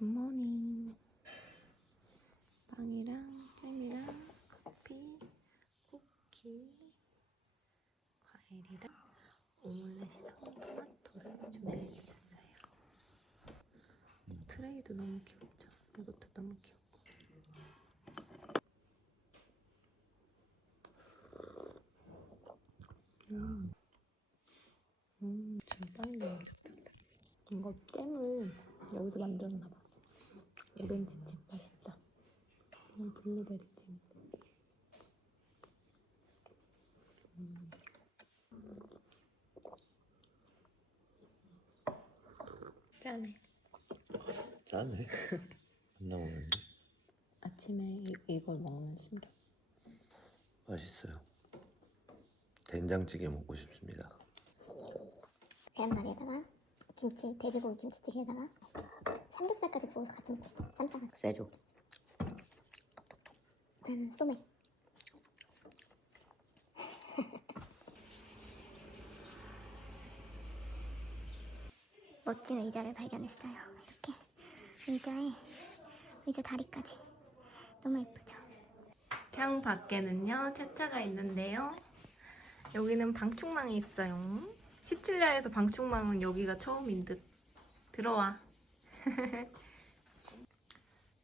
굿모닝. 빵이랑 잼이랑 커피, 쿠키, 과일이랑 오믈렛이랑 토마토를 준비해 주셨어요. 트레이도 너무 귀엽죠? 이것도 너무 귀엽고. 음, 음, 지금 빵이 너무 좋다. 이거 잼을 여기서 만들었나 봐. 오렌지 잼 맛있다. 음, 블루베리 잼. 음. 짠해. 짜네. 안 나오는데. 아침에 이, 이걸 먹는 신경. 맛있어요. 된장찌개 먹고 싶습니다. 계란말이에다가 김치, 돼지고기 김치찌개에다가 삼겹살까지 구워서 같이 먹고 싶어. 쌈 싸가지고. 쇠주. 나는 소맥. 멋진 의자를 발견했어요. 이렇게 의자에 의자 다리까지 너무 예쁘죠? 창 밖에는요 차차가 있는데요 여기는 방충망이 있어요 시칠리아에서 방충망은 여기가 처음인 듯 들어와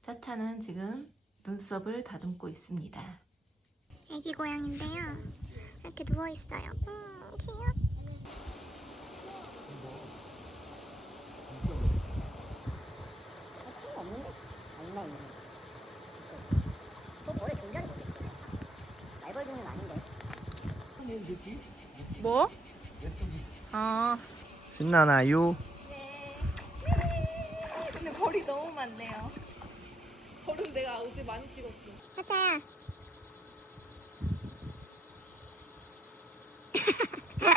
차차는 지금 눈썹을 다듬고 있습니다 애기 고양인데요. 이렇게 누워 있어요. 음, 귀여워. 뭐? 아 신나나요? 근데 벌이 너무 많네요 벌은 내가 어제 많이 찍었어 차차야.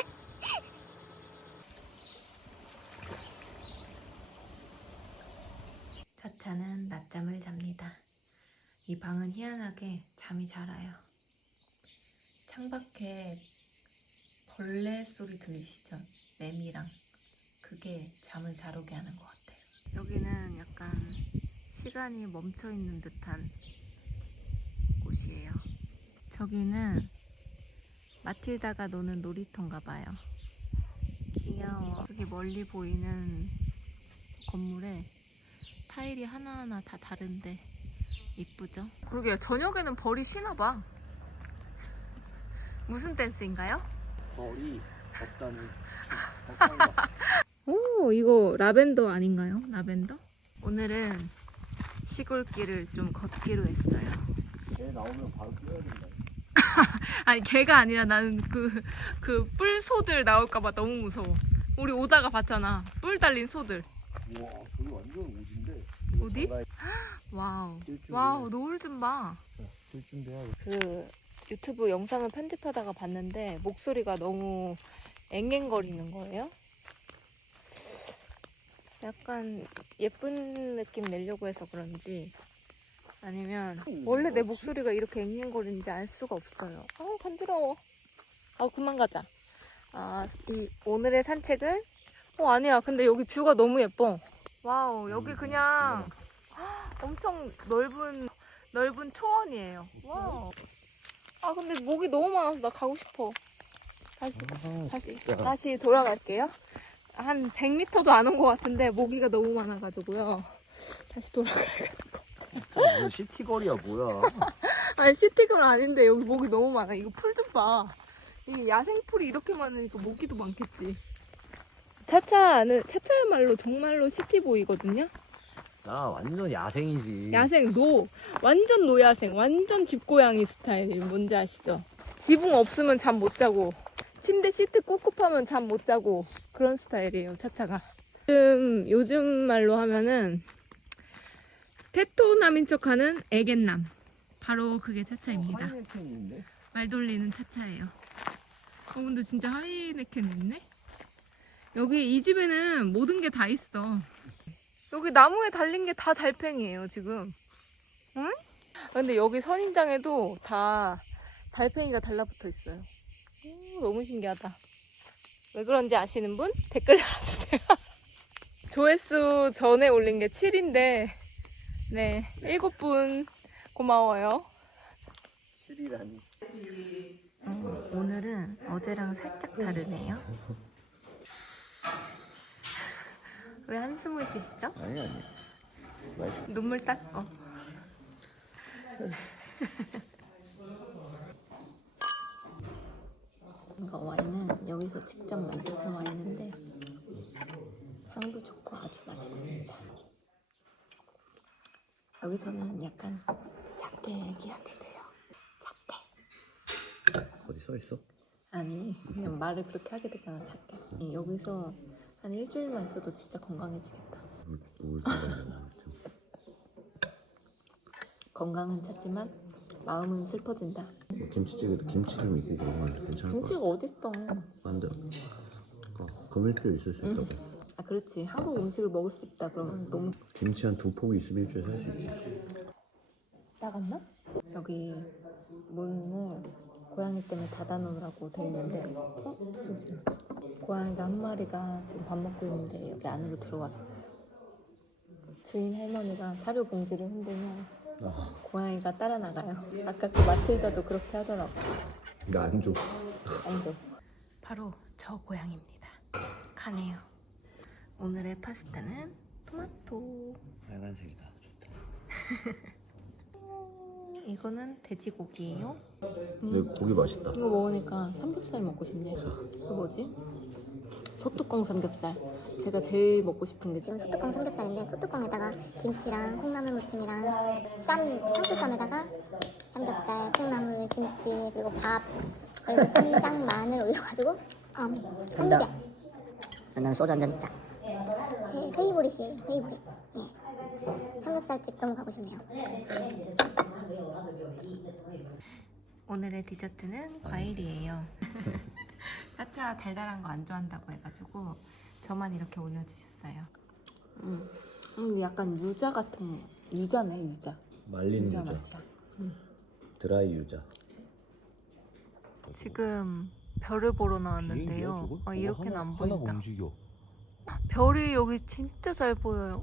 차차는 낮잠을 잡니다. 이 방은 희한하게 잠이 잘 와요. 창밖에 벌레 소리 들리시죠? 매미랑. 그게 잠을 잘 오게 하는 것 같아요. 여기는 약간 시간이 멈춰 있는 듯한 곳이에요. 저기는 마틸다가 노는 놀이터인가 봐요. 귀여워. 저기 멀리 보이는 건물에 타일이 하나하나 다 다른데 이쁘죠? 그러게요. 저녁에는 벌이 쉬나 봐. 무슨 댄스인가요? 머리 없다는 오, 이거 라벤더 아닌가요? 라벤더? 오늘은 시골길을 좀 걷기로 했어요. 개 나오면 바로 뛰어야 된다. 아니, 개가 아니라 나는 그, 그 뿔소들 나올까봐 너무 무서워. 우리 오다가 봤잖아. 뿔 달린 소들. 우와 저기 완전 오진데. 어디? 와우. 와우, 노을 좀 봐. 될 준비해야 그 유튜브 영상을 편집하다가 봤는데 목소리가 너무 앵앵거리는 거예요. 약간 예쁜 느낌 내려고 해서 그런지 아니면 원래 내 목소리가 이렇게 앵앵거리는지 알 수가 없어요. 아우 간지러워. 아 그만 가자. 아 이, 오늘의 산책은 어 아니야. 근데 여기 뷰가 너무 예뻐. 와우 여기 그냥 엄청 넓은 넓은 초원이에요. 와우. 아 근데 목이 너무 많아서 나 가고 싶어. 다시 다시 다시 돌아갈게요. 한 100m도 안 온 것 같은데 모기가 너무 많아가지고요. 다시 돌아가요. 뭐 시티 거리야 뭐야? 아니 시티건 아닌데 여기 모기 너무 많아. 이거 풀 좀 봐. 이 야생 풀이 이렇게 많으니까 모기도 많겠지. 차차는 차차야말로 정말로 시티보이거든요. 나 완전 야생이지. 야생 노 완전 노야생 완전 집고양이 스타일. 뭔지 아시죠? 지붕 없으면 잠 못 자고 침대 시트 꿉꿉하면 잠 못 자고 그런 스타일이에요 차차가. 요즘 요즘 말로 하면은 테토남인 척하는 애견남. 바로 그게 차차입니다. 하이네켄인데? 말 돌리는 차차예요. 어 근데 진짜 하이네켄 있네 여기 이 집에는 모든 게 다 있어 여기 나무에 달린 게 다 달팽이에요 지금 응? 아, 근데 여기 선인장에도 다 달팽이가 달라붙어 있어요 오, 너무 신기하다 왜 그런지 아시는 분 댓글 달아주세요 조회수 전에 올린 게 7인데, 네, 7분 고마워요. 7이라니. 음, 오늘은 어제랑 살짝 다르네요. 왜 한숨을 쉬시죠? 아니 아니. 맛있어. 눈물 닦어. 이거 와인은 여기서 직접 만드신 와인인데 향도 좋고 아주 맛있습니다. 여기서는 약간 작게 얘기하게 돼요. 작게. 어디 써 있어? 아니 그냥 말을 그렇게 하게 되잖아 작게. 여기서 한 일주일만 있어도 진짜 건강해지겠다. 우울증 건강은 찾지만 마음은 슬퍼진다. 김치찌개도 김치 좀 있고 그러면 괜찮을 것 김치가 어딨어? 같아. 안 돼. 어, 금일주일 있을 수 있다고. 아 그렇지 한국 음식을 먹을 수 있다 그러면 너무 김치 한 두 포기 있으면 일주일 살 수 있지. 나갔나? 여기 문을 고양이 때문에 닫아놓으라고 돼 있는데 어? 조심 고양이가 한 마리가 지금 밥 먹고 있는데 여기 안으로 들어왔어요 주인 할머니가 사료 봉지를 흔들면 아, 고양이가 따라 나가요 아까 그 마틸다도 그렇게 하더라고 나안 줘. 알죠? 바로 저 고양이입니다 가네요 오늘의 파스타는 토마토 빨간색이다. 좋다. 이거는 돼지고기예요 근데 고기 맛있다. 이거 먹으니까 삼겹살 먹고 싶네. 이거 뭐지? 소뚜껑 삼겹살. 제가 제일 먹고 싶은 게 지금 소뚜껑 삼겹살인데 소뚜껑에다가 김치랑 콩나물 무침이랑 쌈 상추쌈에다가 삼겹살, 콩나물, 김치 그리고 밥 그리고 쌈장 마늘 올려가지고 음, 한입에 그다음에 소주 한잔 쫙. 제 회이보리시에요 회이보리 예 삼겹살집 너무 가고 싶네요 오늘의 디저트는 과일이에요. 짜짜 달달한 거 안 좋아한다고 해가지고 저만 이렇게 올려주셨어요. 음, 음 약간 유자 같은 유자네 유자. 말린 유자 유자. 맛이야. 드라이 유자. 지금 별을 보러 나왔는데요. 어, 이렇게는 안 보인다. 별이 여기 진짜 잘 보여요.